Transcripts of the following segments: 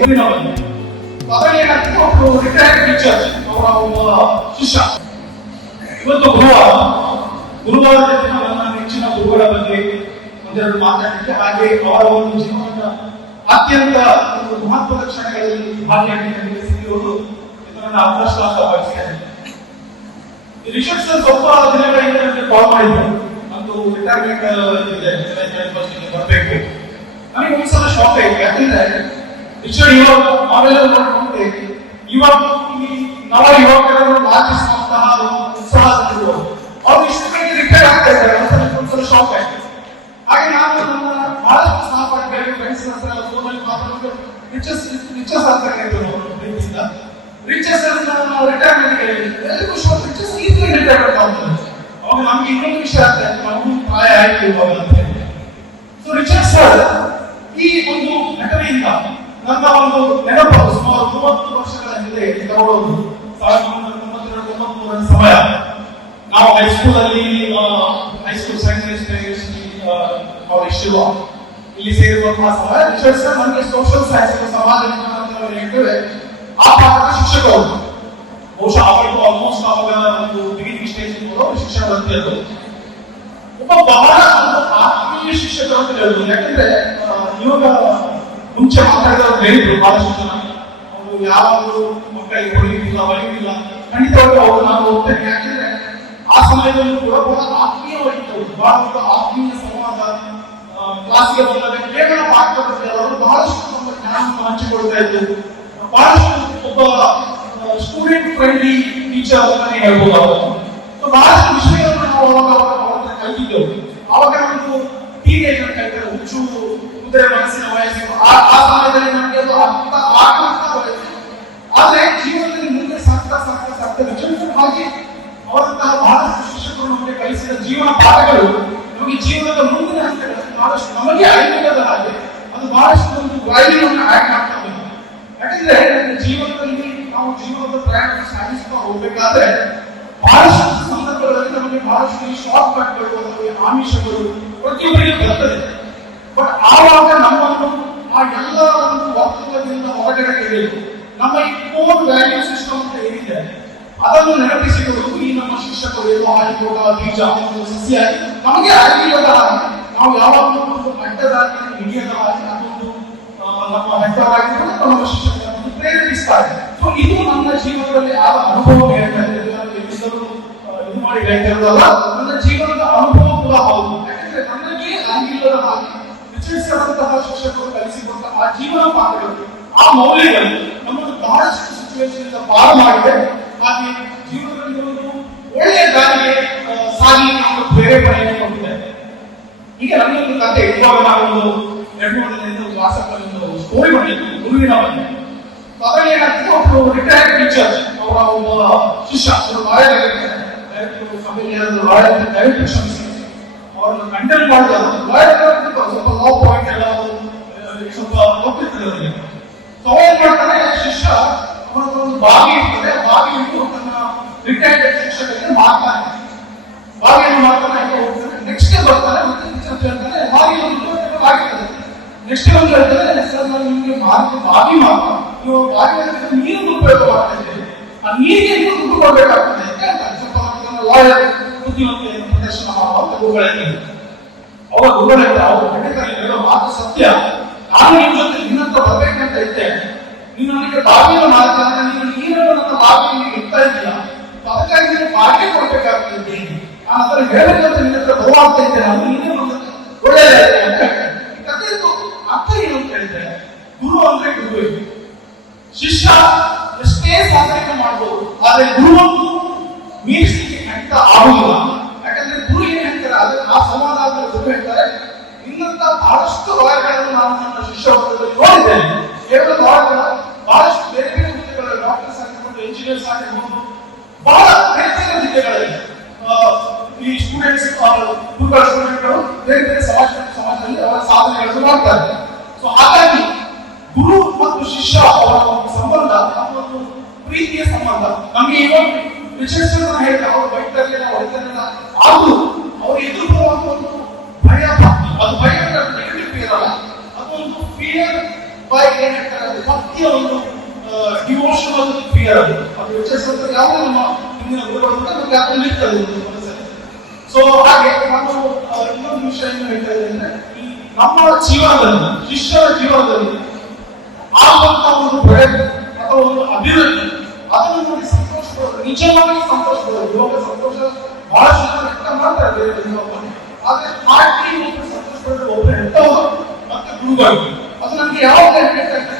ಊರಿನ ಬಂದೆ. ಅದ್ರಲ್ಲಿ ಏನಾಗ್ತದೆ, ಒಬ್ರು ರಿಟೈರ್ಡ್ ಟೀಚರ್ ಅವರ ಒಬ್ಬ ಶಿಷ್ಯ. ಇವತ್ತು ಗುರುವಾರದ ದಿನ ನನ್ನ ನೆಚ್ಚಿನ ಗುರುಗಳ ಬಗ್ಗೆ ಒಂದೆರಡು ಮಾತಾಡಲಿಕ್ಕೆ, ಹಾಗೆ ಅವರ ಒಂದು ಜೀವನದ ಅತ್ಯಂತ ಒಂದು ಮಹತ್ವದ ಕ್ಷಣಗಳಲ್ಲಿ ಭಾಗಿಯಾಗಿ ಸಿಗುವುದು ಇದನ್ನ ಅವಕಾಶ ಬಯಸಿದ್ದೇನೆ. ಈ ರಿಷಬ್ ಸರ್ ಸ್ವಲ್ಪ ದಿನಗಳಿಂದ ನನಗೆ ಕಾಲ್ ಮಾಡಿದ್ರು, ನಂದು ರಿಟೈರ್ಮೆಂಟ್ ಇದೆ, ಬರಬೇಕು. ನನಗೆ ಒಂದ್ಸಲ ಶಾಕ್ ಆಯ್ತು. ಯಾಕಂದ್ರೆ ರಿಷಬ್ ಇವಾಗ ನಾವೆಲ್ಲ ನೋಡ್ಕೊಂಡೆ, ಇವಾಗ ನವ ಯುವಕರನ್ನು ನಾಚಿಸುವಂತಹ ಉತ್ಸಾಹದಲ್ಲಿರುವ ಅವ್ರು ಇಷ್ಟು ಬೇಗ ರಿಟೈರ್ ಆಗ್ತಾ ಇದ್ದಾರೆ. ಒಂದ್ಸಲ ಶಾಕ್ ಆಯ್ತು. ಹಾಗೆ ನಾನು ನನ್ನ ಬಹಳಷ್ಟು ಸಹಪಾಠಿಗಳಿಗೆ ಫ್ರೆಂಡ್ಸ್ ಹತ್ರ ಫೋನಲ್ಲಿ ಮಾತಾಡೋದು, ರಿಚಸ್ ಅಂತ ಕರೀತಾರೆ ಪ್ರೀತಿಯಿಂದ. ರಿಚಸ್ ನಾವು ರಿಟೈರ್ಮೆಂಟ್ ಎಲ್ಲರಿಗೂ ರಿಚಸ್ ಈಸಿಲಿ ರಿಟೈರ್ಮೆಂಟ್ ಆಗ್ತದೆ. ಅವಾಗ ನಮ್ಗೆ ಇನ್ನೊಂದು ವಿಷಯ ಆಗ್ತದೆ, ನಮಗೂ ಪ್ರಾಯ ಆಯ್ತು ಇವಾಗ ಅಂತ ಹೇಳಿ. ಸೊ ರಿಚಸ್ ಸರ್ ಈ ಒಂದು ಘಟನೆಯಿಂದ ನನ್ನ ಒಂದು ನೆನಪು ಸುಮಾರು 30 ವರ್ಷಗಳ ಹಿಂದೆ ತಗೊಳ್ಳೋದು. 1992-93 ಸಮಯ ನಾವು ಹೈಸ್ಕೂಲ್ ಅಲ್ಲಿ ಹೈಸ್ಕೂಲ್ ಸೈನ್ಸ್ ಇಲ್ಲಿ ಸೇರುವಂತಹ ಸಮಯ. ರಿಚರ್ಡ್ ಸರ್ ನನಗೆ ಸೋಷಿಯಲ್ ಸೈನ್ಸ್ ಸಮಾಜ ವಿಜ್ಞಾನ ಹೇಳ್ತೇವೆ ಆ ಪಾಠದ ಶಿಕ್ಷಕರು. ಬಹುಶಃ ಅವಳು ಆಲ್ಮೋಸ್ಟ್ ಅವಾಗ ಒಂದು ಡಿಗ್ರಿ ಸ್ಟೇಜ್ ಶಿಕ್ಷಣ ಬಂದಿದ್ದು. ಒಬ್ಬ ಬಹಳ ಆತ್ಮೀಯ ಶಿಕ್ಷಕರು ಅಂತ ಹೇಳ್ಬೋದು. ಯಾಕಂದ್ರೆ ಇವಾಗ ಮುಂಚೆ ಮಾತಾಡಿದವರು ಹೇಳಿದ್ರು ಬಹಳಷ್ಟು ಜನ, ಅವರು ಯಾವಾಗಲೂ ಮಕ್ಕಳಿಗೆ ಹೊಡೆಯುವುದಿಲ್ಲ, ಖಂಡಿತವಾಗಿ ಅವರು ನಾನು ಹೋಗ್ತೇನೆ. ಯಾಕಂದ್ರೆ ಆ ಸಮಯದಲ್ಲಿ ಕೂಡ ಬಹಳ ಆತ್ಮೀಯವಾಗಿತ್ತು, ಬಹಳ ಆತ್ಮೀಯ ಸಂವಾದ. ಕ್ಲಾಸಿಗೆ ಬಂದಾಗ ಕೇವಲ ಪಾಠದಲ್ಲಿ ಅವರು ಬಹಳಷ್ಟು ನಮ್ಮ ಜ್ಞಾನವನ್ನು ಹಂಚಿಕೊಳ್ತಾ ಇದ್ರು. ಬಹಳಷ್ಟು ಒಬ್ಬ ಸ್ಟೂಡೆಂಟ್ ಫ್ರೆಂಡ್ಲಿ ಟೀಚರ್ ಅಂತಾನೆ ಹೇಳ್ಬೋದು ಅವರು. ಬಹಳಷ್ಟು ವಿಷಯಗಳನ್ನು ನಾವು ಅವಾಗ ಕಲಿತಿದ್ದೆವು. ಅವಾಗ ನಮ್ದು ಟೀನೇಜ್ ಅಂತ ಹೇಳ್ತಾರೆ, ಹುಚ್ಚು ಕುದುರೆ ಮನಸ್ಸಿನ ವಯಸ್ಸು. ಆ ಸಮಯದಲ್ಲಿ ನಮಗೆ ಅದು ಅರ್ಥ ಆಗುವಂತ ವಯಸ್ಸು. ಆದ್ರೆ ಜೀವನದಲ್ಲಿ ಮುಂದೆ ಸಾಕ್ತಾ ಹಾಗೆ ಅವರಂತಹ ಬಹಳಷ್ಟು ಶಿಕ್ಷಕರು ನಮಗೆ ಕಲಿಸಿದ ಜೀವನ ಪಾಠಗಳು ನಮಗೆ ಜೀವನದ ಮುಂದಿನ ಹಂತಗಳಲ್ಲಿ ಬಹಳಷ್ಟು ನಮಗೆ ಅರಿವಿಲ್ಲದ ಹಾಗೆ ಅದು ಬಹಳಷ್ಟು ಒಂದು ವ್ಯಾಲ್ಯೂವನ್ನು ಆಡ್ ಮಾಡ್ತಾ ಬಂದಿದೆ. ಯಾಕಂದ್ರೆ ಜೀವನದಲ್ಲಿ ನಾವು ಜೀವನದ ಪ್ರಯಾಣ ಸಾಗಿಸ್ತಾ ಹೋಗ್ಬೇಕಾದ್ರೆ ಬಹಳಷ್ಟು ಸಂದರ್ಭಗಳಲ್ಲಿ ನಮಗೆ ಬಹಳಷ್ಟು ಶಾರ್ಟ್ ಕಟ್ಗಳು, ನಮಗೆ ಆಮಿಷಗಳು ಪ್ರತಿಯೊಬ್ಬರಿಗೆ ಬರ್ತದೆ. ಬಟ್ ಆವಾಗ ನಮ್ಮನ್ನು ಆ ಎಲ್ಲ ಒಂದು ವರ್ತನದಿಂದ ಹೊರಗಡೆ ತೆಗೆದು ನಮ್ಮ ಈ ಕೋರ್ ವ್ಯಾಲ್ಯೂ ಸಿಸ್ಟಮ್ ಅಂತ ಏನಿದೆ ಅದನ್ನು ನೆನಪಿಸಿಕೊಳ್ಳುವುದು ಈ ನಮ್ಮ ಶಿಕ್ಷಕರು ಎಲ್ಲೋ ಹಾಕಿಕೊಟ್ಟ ಬೀಜ ಸಸ್ಯ ನಮಗೆ ಅರಿವಿಲ್ಲದ ಹಾಗೆ ನಾವು ಯಾವಾಗಲೂ ಒಂದು ಅಡ್ಡದಾಗಿ ಹಿಡಿಯದ ಹಾಗೆ ಅದೊಂದು ನಮ್ಮ ಹೆಸರಾಗಿರುವುದು ನಮ್ಮ ಶಿಕ್ಷಕರನ್ನು ಪ್ರೇರೇಪಿಸ್ತಾರೆ. ಸೊ ಇದು ನನ್ನ ಜೀವನದಲ್ಲಿ ಆದ ಅನುಭವ ಹೇಳ್ತಾ ಇದ್ದೇನೆ. ಇದು ಮಾಡಿ ಹೇಳ್ತಾ ಇರೋದಲ್ಲ, ನನ್ನ ಜೀವನದ ಅನುಭವ ಕೂಡ ಹೌದು. ಯಾಕಂದ್ರೆ ನನಗೆ ಅರಿವಿಲ್ಲದ ಹಾಗೆ ವಿಚರಿಸಿದಂತಹ ಶಿಕ್ಷಕರು ಕಲಿಸಿಕೊಂಡ ಆ ಜೀವನ ಪಾಠಗಳು, ಆ ಮೌಲ್ಯಗಳು ನಮ್ಮನ್ನು ಬಹಳಷ್ಟು ಸಿಚುವೇಶನ್ ಪಾರು ಮಾಡಿದೆ. ಹಾಗೆ ಜೀವನದಲ್ಲಿ ಒಂದು ಒಳ್ಳೆಯ ದಾರಿಗೆ ಸಾಗಲಿಕ್ಕೆ ಒಂದು ಪ್ರೇರೇಪಣೆಯನ್ನು ಕೊಟ್ಟಿದೆ. ಈಗ ನನ್ನೊಂದು ಕಥೆ, ಇವಾಗ ನಾವೊಂದು 2-3 ದಿನದಿಂದ ವಾಟ್ಸಪ್ಪಲ್ಲಿ ಒಂದು ಸ್ಟೋರಿ ಮಾಡಿದ್ವಿ ಗುರುವಿನ ಬಗ್ಗೆ. ಅದರಲ್ಲಿ ಏನಾಗ್ತದೆ, ಒಬ್ರು ರಿಟೈರ್ಡ್ ಟೀಚರ್ ಅವರ ಒಬ್ಬ ಶಿಷ್ಯ ಅವರನ್ನು ಕಂಟೆಂಟ್ ಮಾಡಿದಾಗ ಸ್ವಲ್ಪ ಲೋ ಪಾಯಿಂಟ್ ಎಲ್ಲ ಸ್ವಲ್ಪ ಗೊತ್ತಿರ್ತದೆ ಅವರಿಗೆ. ಸೊ ಏನ್ ಮಾಡ್ತಾನೆ, ಶಿಷ್ಯ ಅವರ ಒಂದು ಬಾವಿ ಇರ್ತದೆ, ಬಾವಿ ಇಟ್ಟು ತನ್ನ ರಿಟೈರ್ಡ್ ಶಿಕ್ಷಕರಿಗೆ ಮಾಡ್ತಾನೆ. ಬಾವಿಯನ್ನು ಮಾಡ್ತಾನೆ, ಹೋಗ್ತಾನೆ. ನೆಕ್ಸ್ಟ್ ಬರ್ತಾನೆ, ಮತ್ತೆ ಟೀಚರ್ ಹೇಳ್ತಾನೆ ಬಾವಿ ಆಗಿರ್ತದೆ. ನೆಕ್ಸ್ಟ್ ಒಂದು ಹೇಳ್ತಾರೆ, ಸರ್ ನಾನು ನಿಮಗೆ ಬಾವಿ ಮಾಡ್ತಾ ನೀವು ಬಾವಿಯಲ್ಲಿ ನೀರನ್ನು ಉಪಯೋಗ ಮಾಡ್ತಾ ಇದ್ದೇವೆ, ಆ ನೀರಿಗೆ ನೀವು ದುಡ್ಡು ಕೊಡಬೇಕಾಗ್ತದೆ ಅಂತ ಸ್ವಲ್ಪ ಲಾಯರ್ ಬುದ್ಧಿವಂತೆ ಪ್ರದರ್ಶನ ಮಾಡುವಂತ ಗುರುಗಳಲ್ಲಿ ಅವರ ಗುರುಗಳಿಂದ ಅವರು ಖಂಡಿತ ಹೇಳೋ ಮಾತು ಸತ್ಯ. ನಾನು ನಿಮ್ಮ ಜೊತೆ ನಿನ್ನಂತ ಬರ್ಬೇಕಂತ ಇದ್ದೇನೆ, ನೀನು ನನಗೆ ಬಾವಿಯನ್ನು ಮಾಡ್ತಾನೆ, ನೀನು ನೀರನ್ನು ನನ್ನ ಬಾವಿಯಲ್ಲಿ ಇಡ್ತಾ ಇದ್ದೀಯ, ಅದಕ್ಕಾಗಿ ನೀನು ಬಾವಿಗೆ ಕೊಡ್ಬೇಕಾಗ್ತದೆ. ನಾನು ಅದನ್ನು ಹೇಳಬೇಕಂತ ನಿನ್ನ ಹತ್ರ ಬರುವಾಗ್ತಾ ಇದ್ದೇನೆ, ಅದು ನೀನೇ ಒಳ್ಳೆಯದಾಗಿದೆ ಅಂತ ಹೇಳ್ತೇನೆ. ಈ ಕಥೆಯದು ಅರ್ಥ ಏನು ಅಂತ ಹೇಳಿದ್ರೆ, ಗುರು ಅಂದ್ರೆ ಗುರುವೇ, ಶಿಷ್ಯ ಎಷ್ಟೇ ಸಾಧನೆ ಮಾಡಬಹುದು, ಆದ್ರೆ ಗುರುವನ್ನು ಮೀರಿಸಲಿಕ್ಕೆ ಖಂಡಿತ ಆಗುವುದಿಲ್ಲ. ಯಾಕಂದ್ರೆ ಗುರು ಏನ್ ಹೇಳ್ತಾರೆ, ಅದಕ್ಕೆ ಆ ಸಂವಾದ ಗುರು ಹೇಳ್ತಾರೆ, ನಿನ್ನಂತ ಬಹಳಷ್ಟು ಲಾಯರ್ಗಳನ್ನು ನಾನು ನನ್ನ ಶಿಷ್ಯ ವರ್ಗದಲ್ಲಿ ನೋಡಿದ್ದೇನೆ. ಕೇವಲ ಲಾಯರ್ಗಳ ಬಹಳಷ್ಟು ಬೇರೆ ಬೇರೆ ಹುದ್ದೆಗಳಲ್ಲಿ, ಡಾಕ್ಟರ್ಸ್ ಆಗಿರ್ಬೋದು, ಇಂಜಿನಿಯರ್ಸ್ ಆಗಿರ್ಬೋದು, ಬಹಳ ಹೆಚ್ಚಿನ ಹುದ್ದೆಗಳಲ್ಲಿ ಈ ಸ್ಟೂಡೆಂಟ್ಸ್ ಗುರುಗಳ ಸ್ಟೂಡೆಂಟ್ಗಳು ಬೇರೆ ಬೇರೆ ಸಮಾಜದಲ್ಲಿ ಅವರ ಸಾಧನೆಗಳನ್ನು ಮಾಡ್ತಾರೆ. ಸೊ ಹಾಗಾಗಿ ಗುರು ಮತ್ತು ಶಿಷ್ಯ ಅವರ ಒಂದು ಸಂಬಂಧ ಒಂದು ಪ್ರೀತಿಯ ಸಂಬಂಧ. ನಮಗೆ ಈಗ ವಿಶೇಷ ಹೇಳಿದ್ರೆ ಅವರು ಬೈತಾರಲಿಲ್ಲ, ಹೊಡಿತಾರಲಿಲ್ಲ, ಆದ್ರೂ ಅವರು ಎದುರು ಬರುವಂತ ಒಂದು ಭಯ ಭಕ್ತಿ, ಅದು ಭಯ ನೆಗೆಟಿವ್ ಇರಲ್ಲ, ಅದೊಂದು ಫಿಯರ್ ಬೈ ಏನ್ ಹೇಳ್ತಾರೆ, ಭಕ್ತಿ ಭಕ್ತಿಯ ಒಂದು ಡಿವೋಷನಲ್ ಫಿಯರ್ ಅದು ಎಚ್ ಅಂತ ಯಾವುದೇ ನಮ್ಮ ಹಿಂದಿನ ಗುರುಗಳು ನಮಗೆ ಅದ್ರಲ್ಲಿ ಇರ್ತದೆ ಒಂದು ಮನಸ್ಸಲ್ಲಿ. ಸೊ ಹಾಗೆ ನಾನು ಇನ್ನೊಂದು ವಿಷಯ ಏನು ಹೇಳ್ತಾ ಇದ್ದೇನೆ ಅಂದ್ರೆ ಈ ನಮ್ಮ ಜೀವನದಲ್ಲಿ ಶಿಷ್ಯರ ಜೀವನದಲ್ಲಿ ಆಗುವಂತ ಒಂದು ಬೆಳಕು ಅಥವಾ ಒಂದು ಅಭಿವೃದ್ಧಿ ಅದನ್ನು ನೋಡಿ ಸಂತೋಷ ಪಡೋದು, ನಿಜವಾಗಿ ಸಂತೋಷ ಪಡೋದು. ಇವಾಗ ಸಂತೋಷ ಬಹಳಷ್ಟು ಜನ ವ್ಯಕ್ತ ಮಾಡ್ತಾರೆ ಬೇರೆ ಜೀವನದಲ್ಲಿ, ಆದ್ರೆ ಹಾರ್ಟ್ಲಿ ಸಂತೋಷ ಪಡೋದು ಒಬ್ಬರು ಎಂತವರು ಮತ್ತೆ ಗುರುಗಳು. ಅದು ನನಗೆ ಯಾವಾಗ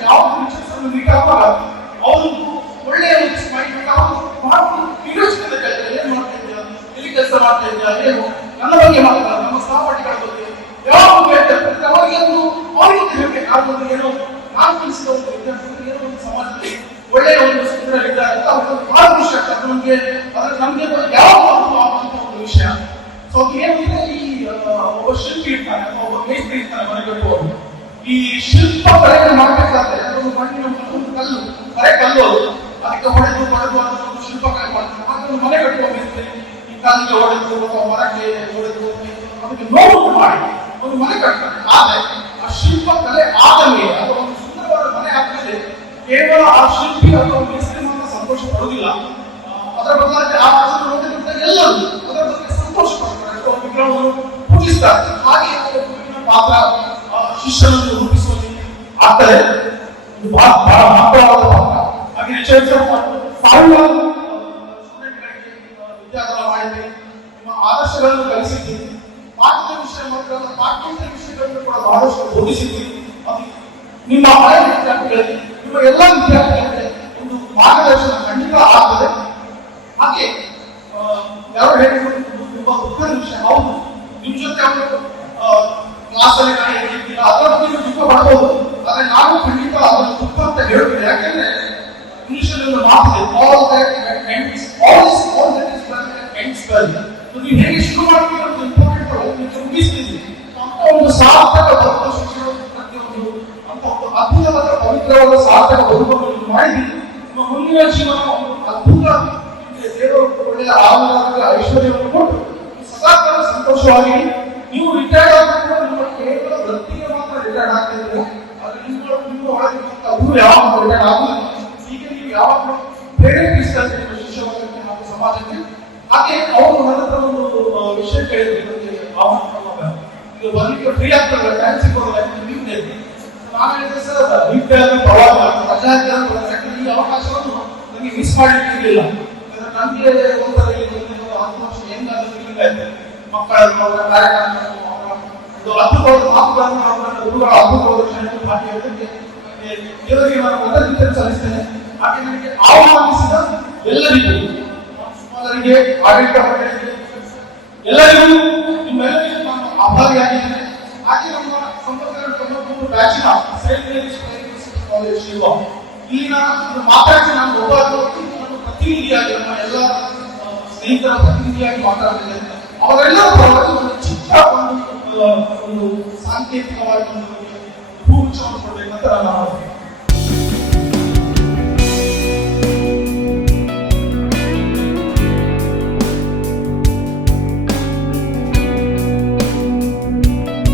ಯಾವ್ದು ವಿಚಾರ ಮೀಟ್ ಆಗುವಾಗ ಅವರೊಂದು ಒಳ್ಳೆಯ ಒಂದು ಸ್ಮೈಲ್ ಮಾಡ್ಕೊಂಡು ಕ್ಯೂರಿಯಾಸಿಟಿ ಕೇಳ್ತಾರೆ, ಏನ್ ಮಾಡ್ತಾ ಇದ್ದೀರಾ, ಎಲ್ಲಿ ಕೆಲಸ ಮಾಡ್ತಾ ಇದ್ದೀರಾ, ಏನು ನನ್ನ ಬಗ್ಗೆ ಮಾತಾಡ್ತಾರೆ, ನಮ್ಮ ಸಹಪಾಠಿಗಳ ಬಗ್ಗೆ ಯಾವಾಗ ಹೇಳ್ತಾರೆ. ಅವರಿಗೆ ಒಂದು ಅವರಿಗೆ ತಿಳ್ಬೇಕಾಗುವುದು ಏನೋ ನಾನು ಕಲಿಸಿದ ಒಂದು ವಿದ್ಯಾರ್ಥಿಗಳು ಏನೋ ಒಂದು ಸಮಾಜದಲ್ಲಿ ಒಳ್ಳೆಯ ಒಂದು ಸ್ಥಿತಿಯಲ್ಲಿದ್ದಾರೆ ಅಂತ ಅವ್ರಿಗೆ ಬಹಳ ಖುಷಿ ಆಗ್ತದೆ. ಅದು ನಮ್ಗೆ ಯಾವಾಗ ಆಗುವಂತ ಒಂದು ವಿಷಯ. ಸೊ ಅದು ಏನಂದ್ರೆ ಈ ಒಬ್ಬ ಶಿಲ್ಪಿ ಇರ್ತಾನೆ ಅಥವಾ ಒಬ್ಬ ಮೇಸ್ತ್ರಿ ಇರ್ತಾನೆ ಮನೆ ಕಟ್ಟುವವರು, ಈ ಶಿಲ್ಪ ಕಲೆಯನ್ನು ಮಾಡಬೇಕಾದ್ರೆ ಅದೊಂದು ಮಣ್ಣಿನ ಒಂದು ಕಲ್ಲು ಕರೆ ಕಲ್ಲು ಅದಕ್ಕೆ ಹೊಡೆದು ಅದನ್ನು ಶಿಲ್ಪ ಕಲೆ ಮಾಡ್ತಾರೆ. ಹಾಗೆ ಮನೆ ಕಟ್ಟುವ ಮೇಸ್ತ್ರಿ ಈ ಕಲ್ಲಿಗೆ ಹೊಡೆದು ಅಥವಾ ಮರಕ್ಕೆ ಹೊಡೆದು ಅದಕ್ಕೆ ನೋವು ಮಾಡಿ ಒಂದು ಮನೆ ಕಟ್ತಾರೆ. ಆದ್ರೆ ಆ ಶಿಲ್ಪ ಕಲೆ ಆದ ಮೇಲೆ ಅಥವಾ ಒಂದು ಸುಂದರವಾದ ಮನೆ ಆದ್ಮೇಲೆ ಕೇವಲ ಆ ಶಿಲ್ಪಿ ಅಥವಾ ಮೇಸ್ತ್ರಿ ಮಾತ್ರ ಸಂತೋಷ ಪಡುವುದಿಲ್ಲ, ಅದರ ಬದಲಾಗಿ ಆ ನೋಡಿದಂತ ಎಲ್ಲರೂ ಅದರ ಬಗ್ಗೆ ಸಂತೋಷ ಪಡ್ತಾರೆ ಅಥವಾ ವಿಗ್ರಹವನ್ನು ಪೂಜಿಸ್ತಾರೆ. ಹಾಗೆ ಪಾತ್ರ ಶಿಷ್ಯನನ್ನು ರೂಪಿಸುವಲ್ಲಿ ಆಗ್ತದೆ. ಬಹಳ ಮಹತ್ವವಾದ ಪಾತ್ರ. ಹಾಗೆ ಸಾವಿರಾರು ಸ್ಟೂಡೆಂಟ್ಗಳಿಗೆ ವಿದ್ಯಾರ್ಥಿ ಮಾಡಿದ್ದೀರಿ, ನಿಮ್ಮ ಆದರ್ಶಗಳನ್ನು ಕಲಿಸಿದ್ದೀರಿ, ಪಾಠದ ವಿಷಯ ಮಾತ್ರ ಪಾಠ್ಯೇತರ ವಿಷಯಗಳನ್ನು ಕೂಡ ಬಹಳಷ್ಟು ಬೋಧಿಸಿದ್ದೀರಿ. ಅದು ನಿಮ್ಮ ಹಳೆಯ ವಿದ್ಯಾರ್ಥಿಗಳಿಗೆ ನಿಮ್ಮ ಎಲ್ಲ ವಿದ್ಯಾರ್ಥಿಗಳಿಗೆ ಒಂದು ಮಾರ್ಗದರ್ಶನ ಖಂಡಿತ ಆಗ್ತದೆ. ಹಾಗೆ ಯಾರು ಹೇಳಿದ್ರು ತುಂಬಾ ದುಃಖದ ವಿಷಯ, ಹೌದು ನಿಮ್ ಜೊತೆ ಅವರು ಕ್ಲಾಸಲ್ಲಿ ನಾನು ಹೇಳಿದ್ದಿಲ್ಲ, ಅದರ ಬಗ್ಗೆ ನೀವು ದುಃಖ ಪಡಬಹುದು, ಆದ್ರೆ ನಾನು ಖಂಡಿತ ಅದನ್ನು ದುಃಖ ಅಂತ ಹೇಳ್ತೀನಿ. ಯಾಕೆಂದ್ರೆ ಇಂಗ್ಲಿಷಲ್ಲಿ ಒಂದು ಮಾತಿದೆ, ಆಲ್ ದಟ್ ಎಂಡ್ಸ್ ವೆಲ್. ನೀವು ಹೇಗೆ ಶುರು ಮಾಡ್ತೀವಿ ಅಂತ ಇಂಪಾರ್ಟೆಂಟ್ ನೀವು ಮುಗಿಸ್ತಿದ್ದೀವಿ ಅಂತ ಒಂದು ಸಾರ್ಥಕ ಬದುಕು ಶಿಕ್ಷಣ ಪ್ರತಿಯೊಂದು ಅಂತ ಒಂದು ಅದ್ಭುತವಾದ ಪವಿತ್ರವಾದ ಸಾರ್ಥಕ ಬದುಕನ್ನು ನೀವು ಮಾಡಿದ್ದೀರಿ. ನಿಮ್ಮ ಮುಂದಿನ ಜೀವನ ಒಂದು ಅದ್ಭುತ, ದೇವರು ಒಳ್ಳೆಯ ಆನಂದ ಐಶ್ವರ್ಯವನ್ನು ಕೊಟ್ಟು ಸದಾ ಸಂತೋಷವಾಗಿ ನೀವು ರಿಟೈರ್ಡ್ ಆಗುವ ನಿಮ್ಮ ಕೇವಲ ವೃತ್ತಿಗೆ ಮಾತ್ರ ರಿಟೈರ್ಡ್ ಆಗ್ತಿದ್ರೆ ಅದು ನಿಮ್ಮ ಒಳಗಿರುವಂತ ಗುರು ಯಾವಾಗ ರಿಟೈರ್ಡ್ ಆಗುವುದಿಲ್ಲ. ಹೀಗೆ ನೀವು ಯಾವಾಗಲೂ ಪ್ರೇರೇಪಿಸ್ತಾ ಇದ್ದೀರಿ ನಿಮ್ಮ ಶಿಷ್ಯ ವರ್ಗಕ್ಕೆ ಹಾಗೂ ಸಮಾಜಕ್ಕೆ. ಹಾಗೆ ಅವರು ನನ್ನ ಹತ್ರ ಒಂದು ವಿಷಯ ಕೇಳಿದ್ರು, ಈಗ ಬರ್ಲಿಕ್ಕೆ ಫ್ರೀ ಆಗ್ತದೆ, ಟ್ಯಾಕ್ಸಿ ಕೊಡೋಲ್ಲ, ನಿಮ್ದೆ ನಾನು ಹೇಳಿದೆ ಸರ್ ನಿಮ್ದೆ ಪರವಾಗಿಲ್ಲ, ರಜಾ ಯಾಕಂದ್ರೆ ಈ ಅವಕಾಶವನ್ನು ನನಗೆ ಮಿಸ್ ಮಾಡಿರ್ಲಿಲ್ಲ. ನಮಗೆ ಒಂಥರ 10 ವರ್ಷ ಹೆಂಗಾದ್ರೆ ಮಕ್ಕಳ ಕಾರ್ಯಕ್ರಮ ಅದ್ಭುತವಾದ ಮಾತುಗಳನ್ನು ಹುಡುಗರ ಅದ್ಭುತವಾದ ಕ್ಷಣಗಳು ಹಾಕಿ ಹೇಳೋದಕ್ಕೆ ದೇವರಿಗೆ ನಾನು ಕೃತಜ್ಞತೆ ಸಲ್ಲಿಸ್ತೇನೆ. ಹಾಗೆ ನನಗೆ ಆಹ್ವಾನಿಸಿದ ಎಲ್ಲರಿಗೂ, ಎಲ್ಲರಿಗೆ ಆಡಳಿತ ಮಂಡಳಿಗೆ ಎಲ್ಲರಿಗೂ ನಿಮ್ಮೆಲ್ಲರಿಗೂ ನಾನು ಆಭಾರಿಯಾಗಿದ್ದೇನೆ. ಹಾಗೆ ನಮ್ಮ 1993 ಬ್ಯಾಚಿನ ಸೈಂಟ್ ಮೇರೀಸ್ ಕಾಲೇಜ್ ಶಿವ ಇಲ್ಲಿನ ಮಾತಾಡಿ ನಾನು ಒಬ್ಬ ಪ್ರತಿನಿಧಿಯಾಗಿ ನಮ್ಮ ಎಲ್ಲ ಸ್ನೇಹಿತರ ಪ್ರತಿನಿಧಿಯಾಗಿ ಮಾತಾಡ್ತಿದ್ದೇನೆ. ಅವರೆಲ್ಲರೂ ಪರವಾಗಿ ಒಂದು ಚಿಕ್ಕ ಒಂದು ಸಾಂಕೇತಿಕವಾಗಿ ಒಂದು ಭೂಮಿಚವನ್ನು ಕೊಡಬೇಕಂತ ನನ್ನ